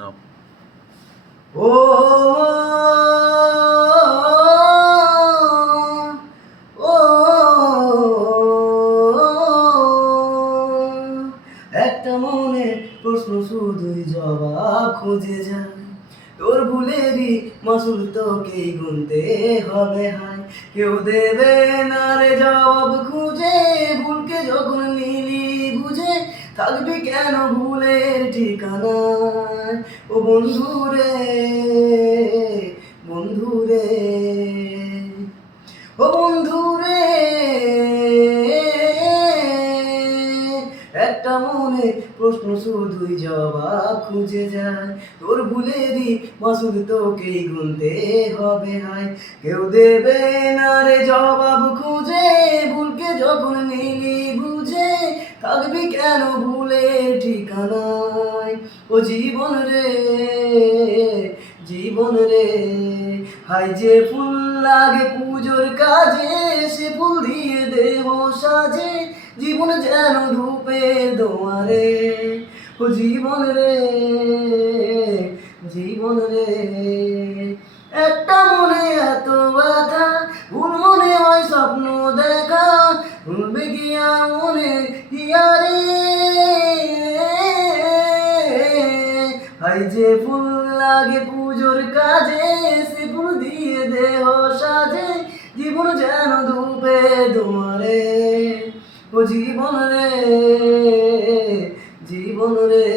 নাও ও ও একটা মনে প্রশ্ন শুধুই জবাব খুঁজে যায় তোর ভুলেরই মাসুল তোকেই গুনতে হবে হায় কেউ দেবে না রে জবাব খুঁজে, ভুলকে যখন নিলি বুঝে, থাকবি কেন ভুলের ঠিকানায়? ও বন্ধু রে বন্ধু রে ও বন্ধু রে একটা মনে প্রশ্ন শুধুই জবাব খুঁজে যায়। তোর ভুলেরই মাসুদ তোকেই গুনতে হবে হায়। কেউ দেবে না রে জবাব খুঁজে, ভুলকে যখন নিলি বুঝে, থাকবি কেন ভুলের ঠিকানায় ও জীবন রে জীবন রে। হাই যে ফুল লাগে পুজোর কাজে, সে ফুল দিয়ে দেব সাজে। জীবন যেন ধূপের দোয়ারে ও জীবন রে জীবন রে। একটা মনে এত হাই যে ফুল লাগে পুজোর কাজে, সে ফুল দিয়ে দেহ সাজে, জীবন যেন ধূপে তোমারে ও জীবন রে জীবন রে।